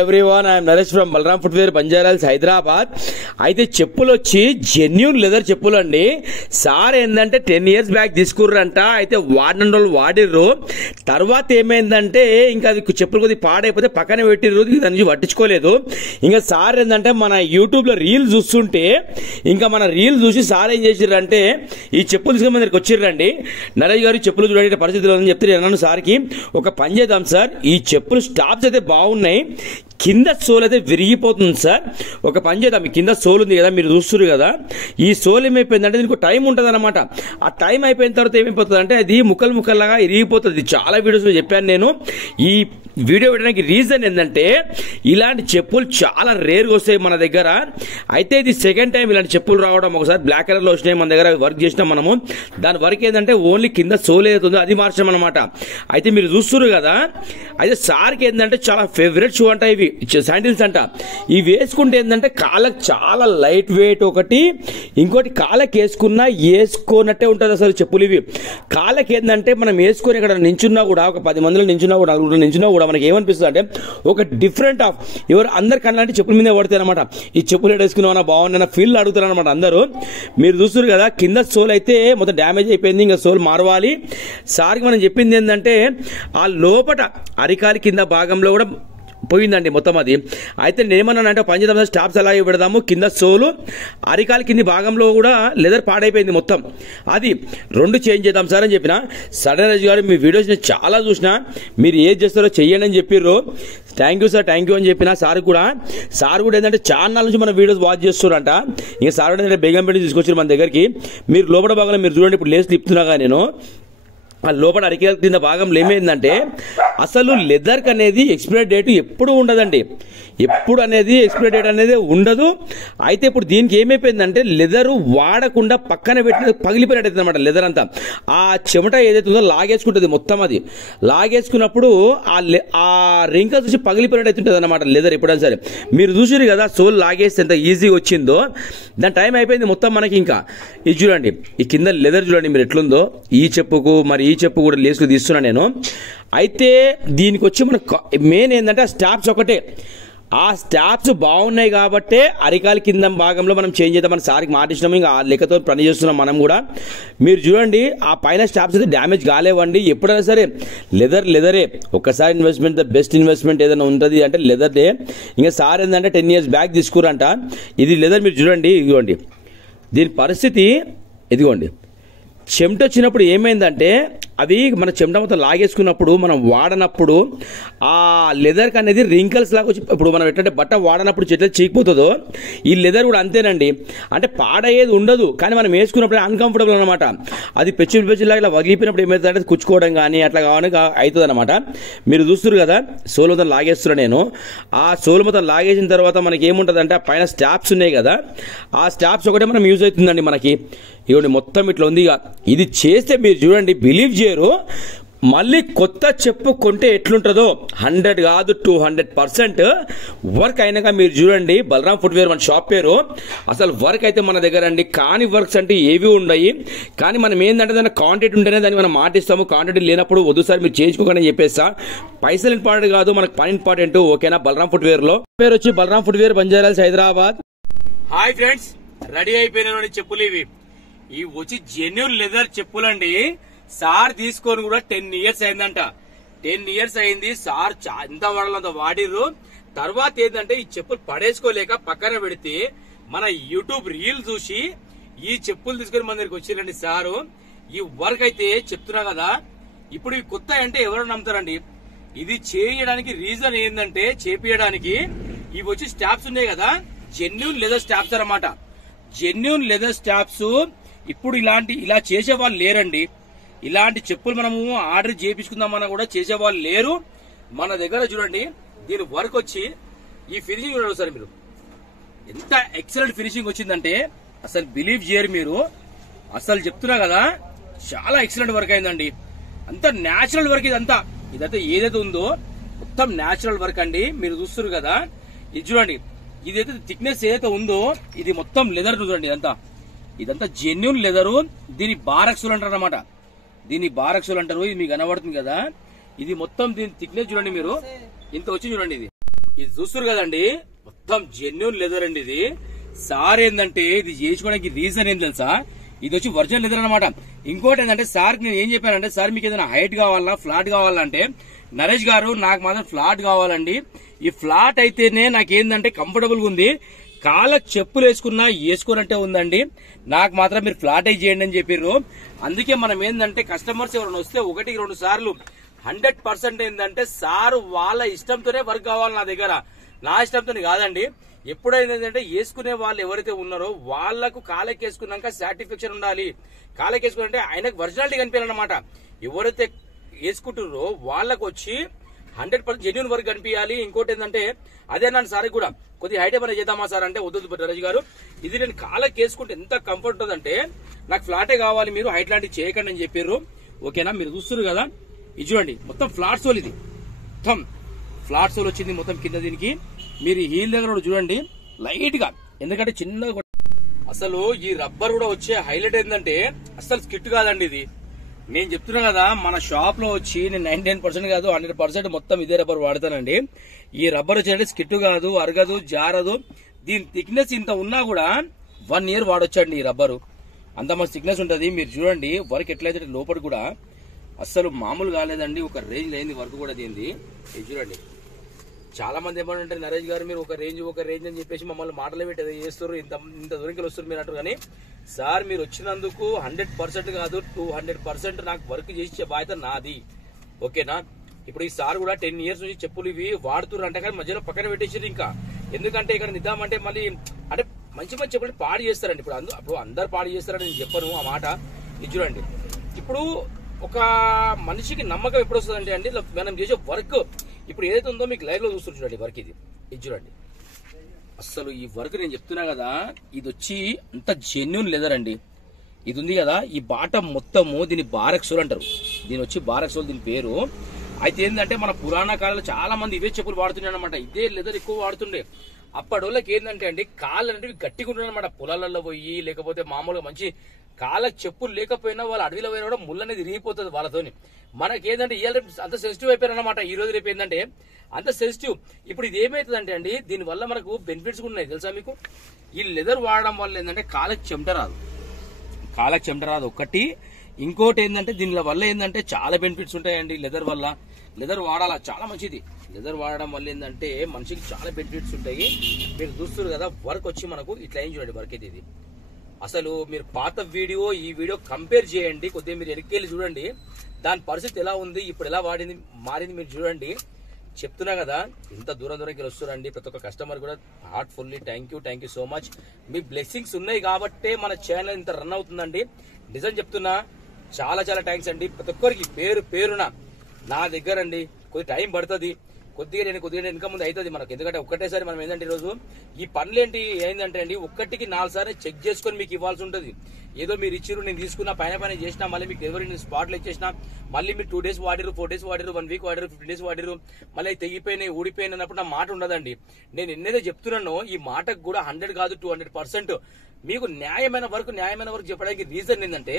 Everyone, I'm Naresh from Balaram footwear, Banjara Hills, Hyderabad. అయితే చెప్పులు వచ్చి జెన్యూన్ లెదర్ చెప్పులు అండి. సార్ ఏంటంటే 10 years బ్యాక్ తీసుకుర్రంట. అయితే వాడిన రోజులు వాడిర్రు. తర్వాత ఏమైందంటే ఇంకా అది చెప్పులు కొద్దిగా పాడైపోతే పక్కన పెట్టిర్రు, దాని నుంచి పట్టించుకోలేదు. ఇంకా సార్ ఏంటంటే మన యూట్యూబ్ లో రీల్ చూస్తుంటే ఇంకా మన రీల్ చూసి సార్ ఏం చేసిర్రంటే ఈ చెప్పులు తీసుకుని మన దగ్గరికి వచ్చిర్రండి. నరేష్ గారు చెప్పులు చూడండి పరిస్థితులు అని చెప్తే నేను సార్కి ఒక పని చేద్దాం సార్, ఈ చెప్పులు స్టాప్స్ అయితే బాగున్నాయి, కింద సోల్ అయితే విరిగిపోతుంది సార్. ఒక పని చేద్దాం, కింద సోల్ ఉంది కదా మీరు చూస్తున్నారు కదా, ఈ సోల్ ఏమైపోయిందంటే దీనికి టైం ఉంటుంది అనమాట. ఆ టైం అయిపోయిన తర్వాత ఏమైపోతుంది అంటే అది ముక్కలు ముక్కల్లాగా ఇరిగిపోతుంది. చాలా వీడియోస్లో చెప్పాను నేను. ఈ వీడియో పెట్టడానికి రీజన్ ఏంటంటే ఇలాంటి చెప్పులు చాలా రేర్గా వస్తాయి మన దగ్గర. అయితే ఇది సెకండ్ టైం ఇలాంటి చెప్పులు రావడం. ఒకసారి బ్లాక్ కలర్ లో వచ్చినాయి మన దగ్గర, వర్క్ చేసినాం మనము. దాని వర్క్ ఏంటంటే ఓన్లీ కింద సోల్ ఏదైతుందో అది మార్చడం అనమాట. అయితే మీరు చూస్తున్నారు కదా, అయితే సార్కి ఏంటంటే చాలా ఫేవరెట్ షూ అంట ఇవి, శాండిల్స్ అంట. ఇవి వేసుకుంటే ఏంటంటే కాళ్ళకి చాలా లైట్ వెయిట్ ఒకటి, ఇంకోటి కాళ్ళకి వేసుకున్నట్టే ఉంటుంది అసలు చెప్పులు ఇవి. కాళ్ళకి ఏంటంటే మనం వేసుకొని ఇక్కడ నించున్నా కూడా, ఒక 10 మందిలో నించున్నా కూడా, 9 నించున్నా కూడా మనకి ఏమనిపిస్తుంది అంటే ఒక డిఫరెంట్ ఆఫ్ ఎవరు అందరు కళ్ళంటే చెప్పుల మీద పడతాయి అనమాట. ఈ చెప్పులు వేసుకున్నా బాగున్నా ఫీల్ అడుగుతారు అనమాట అందరూ. మీరు చూస్తున్నారు కదా కింద సోల్ అయితే మొత్తం డ్యామేజ్ అయిపోయింది, ఇంకా సోల్ మారవాలి. సార్కి మనం చెప్పింది ఏంటంటే ఆ లోపట అరికాలి కింద భాగంలో కూడా పోయిందండి మొత్తం అది. అయితే నేను ఏమన్నానంటే పని చేద్దాం, స్టాప్స్ అలాగే పెడదాము, కింద సోలు అరికాలి కింది భాగంలో కూడా లెదర్ పాడైపోయింది మొత్తం, అది 2 చేంజ్ చేద్దాం సార్ అని చెప్పిన. సడన్ గారు మీ వీడియోస్ నేను చాలా చూసినా, మీరు ఏది చేస్తారో చెయ్యండి అని చెప్పిర్రు. Thank you sir, thank you అని చెప్పిన. సార్ కూడా ఏంటంటే చాలా నుంచి మన వీడియోస్ వాచ్ చేస్తున్నారంట. ఇంకా సార్ ఏంటంటే బేగం పెట్టి తీసుకొచ్చారు మన దగ్గరికి. మీరు లోపల భాగంలో మీరు చూడండి, ఇప్పుడు లేస్ తిప్పుతున్నాగా నేను, ఆ లోపల అరికాల కింద భాగంలో ఏమైందంటే అసలు లెదర్కి అనేది ఎక్స్పైరీ డేట్ ఎప్పుడు ఉండదండి, ఎప్పుడు అనేది ఎక్స్పైరీ డేట్ అనేది ఉండదు. అయితే ఇప్పుడు దీనికి ఏమైపోయిందంటే లెదరు వాడకుండా పక్కన పెట్టి పగిలిపోయినట్టు అనమాట. లెదర్ అంతా ఆ చెమట ఏదైతే ఉందో లాగేసుకుంటుంది మొత్తం. అది లాగేసుకున్నప్పుడు ఆ రింకల్స్ వచ్చి పగిలిపోయినట్టు ఉంటుంది అనమాట లెదర్ ఎప్పుడైనా సరే. మీరు చూసారు కదా సోల్ లాగేస్తే ఎంత ఈజీగా వచ్చిందో, దాని టైం అయిపోయింది మొత్తం మనకి. ఇంకా ఇది చూడండి, ఈ కింద లెదర్ చూడండి మీరు ఎట్లుందో. ఈ చెప్పుకు మరి ఈ చెప్పు కూడా లేసులు తీస్తున్నా నేను. అయితే దీనికి వచ్చి మన మెయిన్ ఏంటంటే ఆ స్టాప్స్ ఒకటే. ఆ స్టాప్స్ బాగున్నాయి కాబట్టే అరికాల కింద భాగంలో మనం చేంజ్ చేద్దామని సార్కి మాటిస్తున్నాము. ఇంకా ఆ లెక్కతో పని చేస్తున్నాం మనం కూడా. మీరు చూడండి ఆ పైన స్టాప్స్ అయితే డ్యామేజ్ కాలేవండి. ఎప్పుడైనా సరే లెదరే. ఒక్కసారి ఇన్వెస్ట్మెంట్ ద బెస్ట్ ఇన్వెస్ట్మెంట్ ఏదైనా ఉంటుంది అంటే లెదర్దే. ఇంకా సార్ ఏంటంటే 10 years బ్యాక్ తీసుకురంట. ఇది లెదర్ మీరు చూడండి, ఇదిగోండి దీని పరిస్థితి. ఇదిగోండి చెమట వచ్చినప్పుడు ఏమైందంటే అవి మన చెమట మొత్తం లాగేసుకున్నప్పుడు మనం వాడనప్పుడు ఆ లెదర్కి అనేది రింకల్స్ లాగా వచ్చి, ఇప్పుడు మనం ఎట్లంటే బట్ట వాడనప్పుడు చెట్లు చీకిపోతుందో ఈ లెదర్ కూడా అంతేనండి. అంటే పాడయ్యేది ఉండదు, కానీ మనం వేసుకున్నప్పుడు అన్కంఫర్టబుల్ అనమాట. అది పెచ్చులాగా ఇలా వదిలిపోయినప్పుడు ఏమైతుందంటే కుచ్చుకోవడం కానీ అట్లా కావాలి అవుతుంది అనమాట. మీరు చూస్తున్నారు కదా సోల్ మొత్తం లాగేస్తున్నా నేను. ఆ సోల్ మొత్తం లాగేసిన తర్వాత మనకి ఏముంటుంది అంటే పైన స్టాప్స్ ఉన్నాయి కదా, ఆ స్టాప్స్ ఒకటే మనం యూజ్ అవుతుందండి మనకి. ఇవ్వండి మొత్తం ఇట్లా ఉంది. ఇది చేస్తే మీరు చూడండి బిలీవ్ చేయరు, మళ్ళీ కొత్త చెప్పు కొంటే ఎట్లుంటుందో 100 కాదు 200% వర్క్ అయినాక మీరు చూడండి. బలరాం ఫుట్వేర్ మన షాప్ పేరు. అసలు వర్క్ అయితే మన దగ్గర అండి, కానీ వర్క్స్ అంటే ఏవి ఉన్నాయి. కానీ మనం ఏంటంటే దాని కాంటాక్ట్ ఉంటేనే దాన్ని మనం మాటిస్తాము. కాంటాక్ట్ లేనప్పుడు వద్దు సార్ మీరు చేయించుకోకండి చెప్పేస్తా. పైసలు ఇంపార్టెంట్ కాదు, మనకు పని ఇంపార్టెంట్. ఓకేనా? బలరాం ఫుట్వేర్ లో పేరు వచ్చి Balaram footwear, Banjara Hills, Hyderabad. Hi friends, ready అయిపోయిన చెప్పులు ఇవి వచ్చి జెన్యూన్ లెదర్ చెప్పులండి. సార్ తీసుకొని కూడా 10 years అయిందంట. 10 years అయింది. సార్ ఎంత వాడాలంత వాడిర్రు. తర్వాత ఏంటంటే ఈ చెప్పులు పడేసుకోలేక పక్కన పెడితే మన యూట్యూబ్ రీల్ చూసి ఈ చెప్పులు తీసుకొని మన దగ్గరికి వచ్చిరండి సారు. ఈ వర్క్ అయితే చెప్తున్నా కదా, ఇప్పుడు ఈ కొత్త అంటే ఎవరు నమ్ముతారండి. ఇది చేయడానికి రీజన్ ఏంటంటే చేపియడానికి ఇవి వచ్చి స్టాప్స్ ఉన్నాయి కదా, జెన్యూన్ లెదర్ స్టాప్స్ అన్నమాట. జెన్యూన్ లెదర్ స్టాప్స్ ఇప్పుడు ఇలా చేసే వాళ్ళు లేరండి. ఇలాంటి చెప్పులు మనము ఆర్డర్ చేయించుకుందామన్నా కూడా చేసేవాళ్ళు లేరు మన దగ్గర. చూడండి దీని వర్క్ వచ్చి ఈ ఫినిషింగ్ చూడండి సార్, మీరు ఎంత ఎక్సలెంట్ ఫినిషింగ్ వచ్చిందంటే అసలు బిలీవ్ చేయరు మీరు. అసలు చెప్తున్నా కదా చాలా ఎక్సలెంట్ వర్క్ అయిందండి. అంత న్యాచురల్ వర్క్ ఇదంతా ఏదైతే ఉందో మొత్తం న్యాచురల్ వర్క్ అండి. మీరు చూస్తున్నారు కదా, ఇది చూడండి, ఇదైతే థిక్నెస్ ఏదైతే ఉందో ఇది మొత్తం లెదర్ చూడండి. ఇదంతా జెన్యూన్ లెదరు. దీని బారక్సులు అంటారు అనమాట. దీన్ని బారక్సులు అంటారు. ఇది మీకు కనబడుతుంది కదా, ఇది మొత్తం దీని థిక్నెస్ చూడండి మీరు, ఇంత వచ్చి చూడండి. ఇది ఇది చూస్తారు కదండి, మొత్తం జెన్యూన్ లెదర్ అండి ఇది. సార్ ఏంటంటే ఇది చేసుకోవడానికి రీజన్ ఏంటి తెలుసా, ఇది వచ్చి ఒరిజినల్ లెదర్ అనమాట. ఇంకోటి ఏంటంటే సార్ నేను ఏం చెప్పానంటే, సార్ మీకు ఏదైనా హైట్ కావాలా ఫ్లాట్ కావాలంటే, నరేష్ గారు నాకు మాత్రం ఫ్లాట్ కావాలండి, ఈ ఫ్లాట్ అయితేనే నాకేందంటే కంఫర్టబుల్ గా ఉంది, కాళ్ళకు చెప్పులు వేసుకున్నట్టే ఉందండి, నాకు మాత్రం మీరు ఫ్లాట్ అయి చేయండి అని చెప్పారు. అందుకే మనం ఏంటంటే కస్టమర్స్ ఎవరైనా వస్తే 1-2 సార్లు 100% ఏంటంటే సార్ వాళ్ళ ఇష్టంతోనే వర్క్ కావాలి నా దగ్గర, నా ఇష్టంతో కాదండి. ఎప్పుడైనా ఏంటంటే వేసుకునే వాళ్ళు ఎవరైతే ఉన్నారో వాళ్లకు కాళ్ళకి వేసుకున్నాక సాటిస్ఫాక్షన్ ఉండాలి, కాళ్ళకి వేసుకున్నంటే ఆయనకు ఒరిజినాలిటీ కనిపించాలన్నమాట. ఎవరైతే వేసుకుంటున్నారో వాళ్ళకు వచ్చి 100% జెన్యూన్ వర్క్ కనిపించాలి. ఇంకోటి ఏంటంటే అదే నన్ను సార్ కూడా కొద్దిగా హైట్ ఏమైనా చేద్దామా సార్ అంటే, వద్దు నరేష్ గారు, ఇది నేను కాళ్ళకి వేసుకుంటే ఎంత కంఫర్ట్ ఉంటుందంటే నాకు ఫ్లాటే కావాలి, మీరు హైట్ లాంటివి చేయకండి అని చెప్పారు. ఓకేనా, మీరు చూస్తున్నారు కదా, ఇది చూడండి మొత్తం ఫ్లాట్ సోల్, ఇది మొత్తం ఫ్లాట్ సోల్ వచ్చింది మొత్తం కింద. దీనికి మీరు హీల్ దగ్గర కూడా చూడండి లైట్ గా, ఎందుకంటే చిన్నగా. అసలు ఈ రబ్బర్ కూడా వచ్చే హైలైట్ ఏంటంటే అసలు స్కిట్ కాదండి ఇది. నేను చెప్తున్నా కదా, మన షాప్ లో వచ్చి నేను 99% కాదు 100% మొత్తం ఇదే రబ్బర్ వాడతానండి. ఈ రబ్బర్ వచ్చేటంటే స్కిట్ కాదు, అరగదు, జారదు. దీని థిక్నెస్ ఇంత ఉన్నా కూడా 1 year వాడొచ్చండి ఈ రబ్బరు, అంత మంచి థిక్నెస్ ఉంటది. మీరు చూడండి వర్క్ ఎట్లయితే లోపల కూడా అస్సలు మామూలు కాలేదండి, ఒక రేంజ్ లేని వర్క్ కూడా దీనిది. ఇది చూడండి, చాలా మంది ఏమంటారు నరేష్ గారు మీరు ఒక రేంజ్ అని చెప్పేసి మమ్మల్ని మాటలు పెట్టి చేస్తారు, ఇంత దూరంకి వస్తారు మీరు అంటారు. కానీ సార్ మీరు వచ్చినందుకు 100% కాదు 200% నాకు వర్క్ చేసే బాధ్యత నాది. ఓకేనా, ఇప్పుడు ఈ సార్ కూడా 10 years నుంచి చెప్పులు ఇవి వాడుతున్నారు అంటే, కానీ మధ్యలో పక్కన పెట్టేసారు. ఇంకా ఎందుకంటే ఇక్కడ నిద్దామంటే మళ్ళీ అంటే మంచి చెప్పులు పాడు చేస్తారండి. ఇప్పుడు అందరు పాడు చేస్తారని నేను చెప్పను ఆ మాట. ఇది చూడండి, ఇప్పుడు ఒక మనిషికి నమ్మకం ఎప్పుడు వస్తుందంటే అండి, మనం చేసే వర్క్ ఇప్పుడు ఏదైతే ఉందో మీకు లైవ్ లో చూస్తారు చూడండి వర్క్. ఇది చూడండి, అసలు ఈ వర్క్ నేను చెప్తున్నా కదా, ఇది వచ్చి అంత జెన్యూన్ లెదర్ అండి. ఇది ఉంది కదా, ఈ బాటం మొత్తము దీన్ని బారక్సోల్ అంటారు, దీని వచ్చి బారక్సోల్ దీని పేరు. అయితే ఏంటంటే మన పురాణ కాలంలో చాలా మంది ఇవే చెప్పులు వాడుతున్నాయి అనమాట, ఇదే లెదర్ ఎక్కువ వాడుతుండే. అప్పటి వాళ్ళకి ఏంటంటే అండి కాళ్ళు అనేవి గట్టిగా ఉంటుండే అనమాట. పొలాలలో పోయి లేకపోతే మామూలుగా మంచి కాళ్ళకి చెప్పులు లేకపోయినా వాళ్ళు అడవిలో పోయినా కూడా ముళ్ళు అనేది ఇరిగిపోతుంది వాళ్ళతోని. మనకి ఏంటంటే ఇవాళ అంత సెన్సిటివ్ అయిపోయారు అనమాట. ఈ రోజు రేపు ఏంటంటే అంత సెన్సిటివ్. ఇప్పుడు ఇది ఏమైతుందంటే అండి, దీని వల్ల మనకు బెనిఫిట్స్ కూడా ఉన్నాయి తెలుసా మీకు. ఈ లెదర్ వాడడం వల్ల ఏంటంటే కాళ్ళకి చెమట రాదు ఒకటి. ఇంకోటి ఏంటంటే దీని వల్ల ఏంటంటే చాలా బెనిఫిట్స్ ఉంటాయండి లెదర్ వల్ల. లెదర్ వాడాలా, చాలా మంచిది. లెదర్ వాడడం వల్ల ఏంటంటే మనిషికి చాలా బెనిఫిట్స్ ఉంటాయి. మీరు చూస్తారు కదా వర్క్ వచ్చి మనకు ఇట్లా ఏం చూడండి వర్క్ అయితే ఇది. అసలు మీరు పాత వీడియో ఈ వీడియో కంపేర్ చేయండి, కొద్దిగా మీరు ఎరికెళ్ళి చూడండి దాని పరిస్థితి ఎలా ఉంది, ఇప్పుడు ఎలా మారింది మీరు చూడండి. చెప్తున్నా కదా, ఇంత దూరంకి వస్తున్నారండి ప్రతి ఒక్క కస్టమర్ కూడా heartfully thank you so much. Me blessings ఉన్నాయి కాబట్టే మన ఛానల్ ఇంత రన్ అవుతుందండి. నిజం చెప్తున్నా, చాలా థ్యాంక్స్ అండి ప్రతి ఒక్కరికి పేరున. నా దగ్గర అండి కొద్ది టైం పడుతుంది, కొద్దిగా వెనక ముందు అవుతుంది మనకు. ఎందుకంటే ఒక్కటేసారి మనం ఏంటంటే ఈరోజు ఈ పనులేంటి ఏంటంటే అండి 1కి 4 సార్లు చెక్ చేసుకొని మీకు ఇవ్వాల్సి ఉంటుంది. ఏదో మీరు ఇచ్చిరు నేను తీసుకున్నా పైన చేసినా మళ్ళీ మీకు ఎవరు నేను స్పాట్లో ఇచ్చేసిన మళ్ళీ మీరు 2 days వాడిరు 4 days వాడిరు 1 week వాడిరు 15 days వాడిరు మళ్ళీ తెగిపోయినాయి ఊడిపోయినాయి అన్నప్పుడు నా మాట ఉండదండి. నేను ఎన్నైతే చెప్తున్నానో ఈ మాటకు కూడా 100 కాదు 200% మీకు న్యాయమైన వర్క్ చెప్పడానికి రీజన్ ఏంటంటే,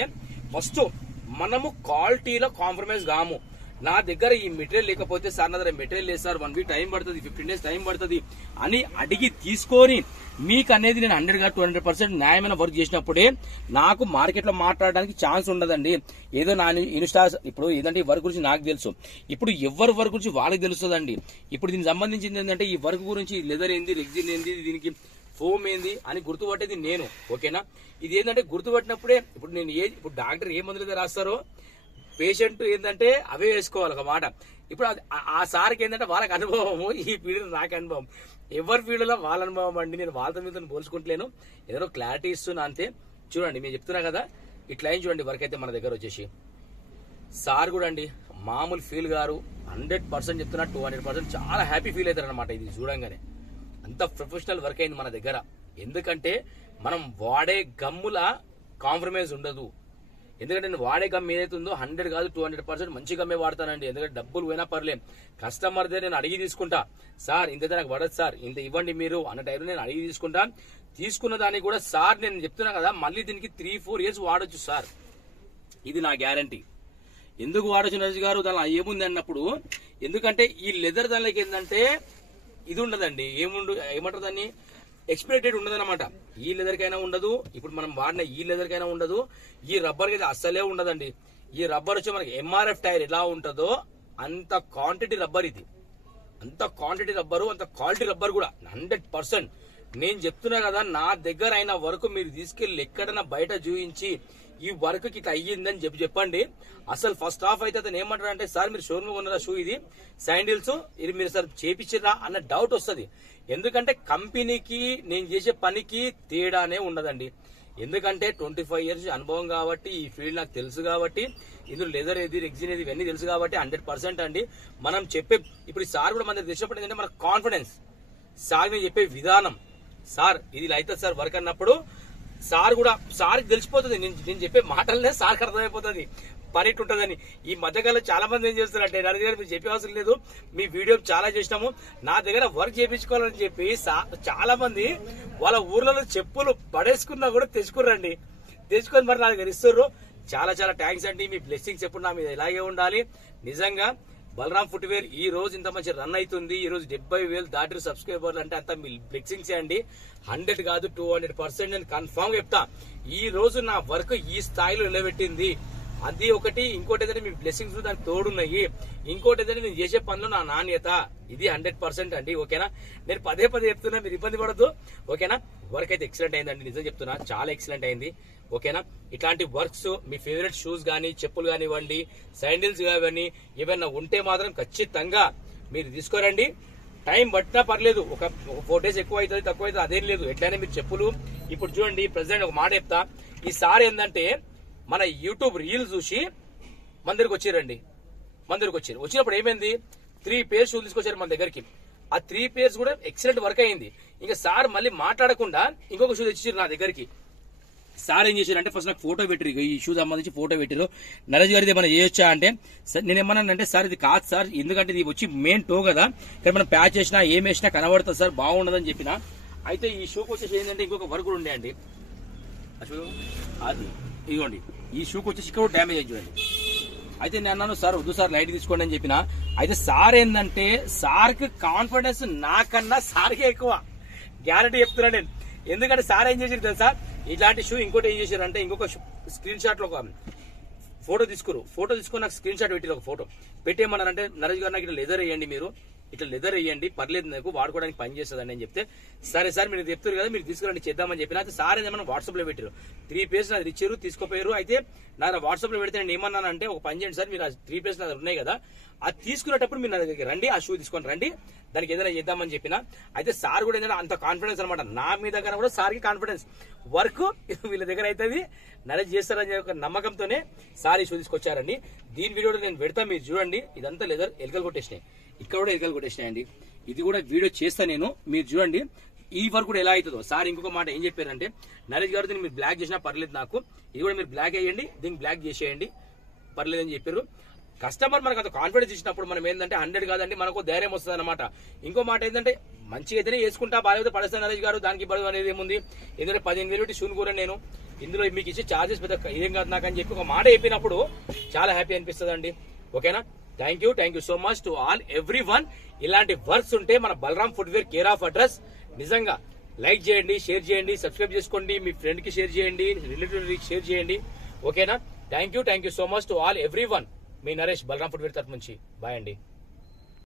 ఫస్ట్ మనము క్వాలిటీలో కాంప్రమైజ్ కాము. నా దగ్గర ఈ మెటీరియల్ లేకపోతే సార్ నా దగ్గర మెటీరియల్ లేదు సార్ 1 week టైం పడుతుంది 15 days టైం పడుతుంది అని అడిగి తీసుకొని మీకు అనేది నేను 100 కాదు 200% న్యాయమైన వర్క్ చేసినప్పుడే నాకు మార్కెట్ లో మాట్లాడడానికి ఛాన్స్ ఉండదండి. ఏదో నా ఇన్స్టా ఇప్పుడు ఏదంటే ఈ వర్క్ గురించి నాకు తెలుసు, ఇప్పుడు ఎవరి వర్క్ గురించి వాళ్ళకి తెలుస్తుందండి. ఇప్పుడు దీనికి సంబంధించింది ఏంటంటే ఈ వర్క్ గురించి లెదర్ ఏంది, రెగ్జిన్ ఏంది, దీనికి ఫోమ్ ఏంది అని గుర్తుపట్టేది నేను. ఓకేనా, ఇది ఏంటంటే గుర్తుపట్టినప్పుడే ఇప్పుడు ఇప్పుడు డాక్టర్ ఏ మందులు రాస్తారో పేషెంట్ ఏంటంటే అవే వేసుకోవాలి ఒక మాట. ఇప్పుడు ఆ సార్కి ఏంటంటే వాళ్ళకి అనుభవము, ఈ ఫీల్డ్ నాకు అనుభవం. ఎవరి ఫీల్డ్ లో వాళ్ళ అనుభవం అండి. నేను వాళ్ళతో మీద పోల్చుకుంటలేను, ఏదో క్లారిటీ ఇస్తున్నా అంతే. చూడండి మీరు చెప్తున్నా కదా, ఇట్లా ఏం చూడండి వర్క్ అయితే మన దగ్గర వచ్చేసి సార్ కూడా అండి మామూలు ఫీల్ గారు 100% చెప్తున్నా 200% చాలా హ్యాపీ ఫీల్ అవుతారు అనమాట. ఇది చూడంగానే అంత ప్రొఫెషనల్ వర్క్ అయింది మన దగ్గర. ఎందుకంటే మనం వాడే గమ్ముల కాంప్రమైజ్ ఉండదు. ఎందుకంటే నేను వాడే గమ్ ఏదైతే ఉందో 100 కాదు 200% మంచి గమ్మే వాడతానండి. ఎందుకంటే డబ్బులు పోయినా పర్లేదు, కస్టమర్ దగ్గర నేను అడిగి తీసుకుంటా. సార్ ఇంత నాకు పడదు సార్, ఇంత ఇవ్వండి మీరు అన్న టైంలో నేను అడిగి తీసుకుంటా. తీసుకున్న దానికి కూడా సార్ నేను చెప్తున్నా కదా మళ్ళీ దీనికి 3-4 years వాడొచ్చు సార్, ఇది నా గ్యారంటీ. ఎందుకు వాడొచ్చు నరేష్ గారు దానిలో ఏముంది అన్నప్పుడు, ఎందుకంటే ఈ లెదర్ దానిలోకి ఏంటంటే ఇది ఉండదండి. ఏమంటారు దాన్ని, ఎక్స్పైరీ డేట్ ఉండదన్నమాట. ఈ లెదర్ కైనా ఉండదు, ఇప్పుడు మనం వాడిన ఈ లెదర్ కైనా ఉండదు, ఈ రబ్బర్ కి అస్సలే ఉండదండి. ఈ రబ్బర్ వచ్చి మనకి ఎంఆర్ఎఫ్ టైర్ ఎలా ఉంటుందో అంత క్వాంటిటీ రబ్బర్ ఇది, అంత క్వాంటిటీ రబ్బరు, అంత క్వాలిటీ రబ్బర్ కూడా 100%. నేను చెప్తున్నా కదా, నా దగ్గర అయిన వరకు మీరు తీసుకెళ్లి ఎక్కడైనా బయట చూపించి ఈ వర్క్ కి అయ్యిందని చెప్పండి. అసలు ఫస్ట్ హాఫ్ అయితే అతను ఏమంటారంటే, సార్ మీరు షోరూమ్ కొన్నారా షూ, ఇది శాండిల్స్, ఇది మీరు సార్ చేపించిరా అన్న డౌట్ వస్తుంది. ఎందుకంటే కంపెనీకి నేను చేసే పనికి తేడానే ఉండదండి. ఎందుకంటే 25 years అనుభవం కాబట్టి, ఈ ఫీల్డ్ నాకు తెలుసు కాబట్టి, ఇందులో లెదర్ ఏది, రెగ్జిన్ ఏది, ఇవన్నీ తెలుసు కాబట్టి 100% అండి మనం చెప్పే. ఇప్పుడు సార్ కూడా మన దగ్గర తెలిసినప్పుడు ఏంటంటే మన కాన్ఫిడెన్స్, సార్ మీద చెప్పే విధానం, సార్ ఇది ఇలా అవుతుంది సార్ వర్క్ అన్నప్పుడు సార్కి తెలిసిపోతుంది. నేను చెప్పే మాటలనే సార్కి అర్థమైపోతుంది పని ఎట్టుంటదని. ఈ మధ్యకాలం చాలా మంది ఏం చేస్తారంటే, నా దగ్గర మీరు చెప్పే అవసరం లేదు, మీ వీడియో చాలా చేసినాము, నా దగ్గర వర్క్ చేయించుకోవాలని చెప్పి చాలా మంది వాళ్ళ ఊర్లలో చెప్పులు పడేసుకున్నా కూడా తెచ్చుకురండి. తెచ్చుకొని మరి నా దగ్గర ఇస్తుర్రు. చాలా చాలా థ్యాంక్స్ అండి. మీ బ్లెస్సింగ్స్ ఎప్పుడు నా మీద ఇలాగే ఉండాలి. నిజంగా బలరాం ఫుట్వేర్ ఈ రోజు ఇంత మంచి రన్ అవుతుంది. ఈ రోజు 70,000 దాటి సబ్స్క్రైబర్లు అంటే అంత మీ బ్లెస్సింగ్స్ అండి. 100 కాదు 200% నేను కన్ఫామ్ చెప్తా. ఈ రోజు నా వర్క్ ఈ స్థాయిలో నిలబెట్టింది అది ఒకటి. ఇంకోటి ఏదైతే మీ బ్లెస్సింగ్స్ దానికి తోడున్నాయి. ఇంకోటి ఏదైతే నేను చేసే పనిలో నా నాణ్యత, ఇది 100% అండి. ఓకేనా, నేను పదే చెప్తున్నా, మీరు ఇబ్బంది పడద్దు. ఓకేనా, వర్క్ అయితే ఎక్సలెంట్ అయిందండి, నిజం చెప్తున్నా, చాలా ఎక్సలెంట్ అయింది. ఓకేనా, ఇట్లాంటి వర్క్స్ మీ ఫేవరెట్ షూస్ గానీ, చెప్పులు కానివ్వండి, శాండిల్స్ కానివ్వండి, ఏమైనా ఉంటే మాత్రం ఖచ్చితంగా మీరు తీసుకోరండి. టైం పట్టినా పర్లేదు, ఒక 4 days ఎక్కువ అవుతుంది తక్కువ అవుతుంది అదేం లేదు. ఎట్లయినా మీరు చెప్పులు ఇప్పుడు చూడండి. ప్రెసిడెంట్ ఒక మాట చెప్తా, ఈసారి ఏంటంటే మన యూట్యూబ్ రీల్ చూసి మన దగ్గరకు వచ్చిరండి. వచ్చినప్పుడు ఏమైంది, 3 pairs షూలు తీసుకొచ్చారు మన దగ్గరికి. ఆ 3 pairs కూడా ఎక్సలెంట్ వర్క్ అయింది. ఇంకా సార్ మళ్ళీ మాట్లాడకుండా ఇంకొక షూ తెచ్చారు నా దగ్గరికి. సార్ ఏం చేశారు అంటే, ఫస్ట్ నాకు ఫోటో పెట్టారు, ఈ షూ సంబంధించి ఫోటో పెట్టారు. నరేష్ గారు ఇది ఏమైనా చేయొచ్చా అంటే, నేను ఏమన్నానంటే, సార్ ఇది కాదు సార్, ఎందుకంటే ఇది వచ్చి మెయిన్ టో కదా, ఇక్కడ మనం ప్యాచ్ చేసినా ఏం వేసినా కనబడుతుంది సార్, బాగుండదని చెప్పిన. అయితే ఈ షూకి వచ్చేసి ఏంటంటే ఇంకొక వర్క్ కూడా ఉండే అండి. అది ఇదిగోండి, ఈ షూకి వచ్చేసి ఇక్కడ డ్యామేజ్ అయ్యి చూడండి. అయితే నేను అన్నాను, సార్ వద్దు సార్ లైట్ తీసుకోండి అని చెప్పిన. అయితే సార్ ఏంటంటే, సార్కి కాన్ఫిడెన్స్ నాకన్నా సార్కే ఎక్కువ, గ్యారంటీ చెప్తున్నా నేను. ఎందుకంటే సార్ ఏం చేసారు తెలుసా, ఇలాంటి షూ ఇంకోటి ఏం చేశారు అంటే, ఇంకొక స్క్రీన్ షాట్ లో ఒక ఫోటో తీసుకుని నాకు స్క్రీన్ షాట్ పెట్టారు. ఒక ఫోటో పెట్టేయమన్నారంటే, నరేష్ గారు నాకు ఇట్లా లెదర్ వేయండి, మీరు ఇట్లా లెదర్ వేయండి, పర్లేదు నాకు వాడుకోవడానికి పని చేస్తుందండి అని చెప్తే, సరే సార్ మీరు చెప్తారు కదా, మీరు తీసుకురండి చేద్దామని చెప్పిన. అయితే సార్ ఏదైనా వాట్సాప్ లో పెట్టారు, 3 pairs నాది ఇచ్చారు, తీసుకోపోయారు. అయితే నా వాట్సాప్ లో పెడితే నేను ఏమన్నానంటే, ఒక పని చేయండి సార్, మీరు 3 pairs నాది ఉన్నాయి కదా, అది తీసుకునేటప్పుడు మీరు నా దగ్గరికి రండి, ఆ షూ తీసుకొని రండి, దానికి ఏదైనా చేద్దామని చెప్పిన. అయితే సార్ కూడా ఏంటంటే అంత కాన్ఫిడెన్స్ అనమాట నా మీద కన్నా కూడా సార్కి కాన్ఫిడెన్స్, వర్క్ వీళ్ళ దగ్గర అవుతుంది, నరేష్ చేస్తారని ఒక నమ్మకంతోనే సార్ ఈ షూ తీసుకొచ్చారండి. దీని వీడియో నేను పెడతా, మీరు చూడండి. ఇదంతా లెదర్ ఎలుకలు కొట్టేసినాయి, ఇక్కడ కూడా ఎలుకలు కొట్టేసినాయండి. ఇది కూడా వీడియో చేస్తా నేను, మీరు చూడండి ఈ వర్క్ కూడా ఎలా అవుతుందో. సార్ ఇంకొక మాట ఏం చెప్పారంటే, నరేష్ గారు దీన్ని మీరు బ్లాక్ చేసినా పర్లేదు నాకు, ఇది కూడా మీరు బ్లాక్ వేయండి, దీన్ని బ్లాక్ చేసేయండి పర్లేదని చెప్పారు. కస్టమర్ మనకు అంత కాన్ఫిడెన్స్ ఇచ్చినప్పుడు మనం ఏంటంటే 100 కాదండి, మనకు ధైర్యం వస్తుంది అనమాట. ఇంకో మాట ఏంటంటే, మంచిగా అయితేనే వేసుకుంటా, బాగా పడేస్తాను నరేష్ గారు, దానికి ఇబ్బంది అనేది ఏముంది, ఎందుకంటే 15,000 షూని కూడా నేను ఇందులో మీకు ఇచ్చే ఛార్జెస్ పెద్ద ఏం కాదు నాకు అని చెప్పి ఒక మాట చెప్పినప్పుడు చాలా హ్యాపీ అనిపిస్తుంది అండి. ఓకేనా, thank you so much to all everyone. ఇలాంటి వర్క్స్ ఉంటే మన Balaram footwear care of address. నిజంగా లైక్ చేయండి, షేర్ చేయండి, సబ్స్క్రైబ్ చేసుకోండి, మీ ఫ్రెండ్ కి షేర్ చేయండి, రిలేటివ్ షేర్ చేయండి. ఓకేనా, thank you so much to all everyone. మీ నరేష్ బలరాం ఫుట్వేర్ తరఫు నుంచి. బాయ్ అండి.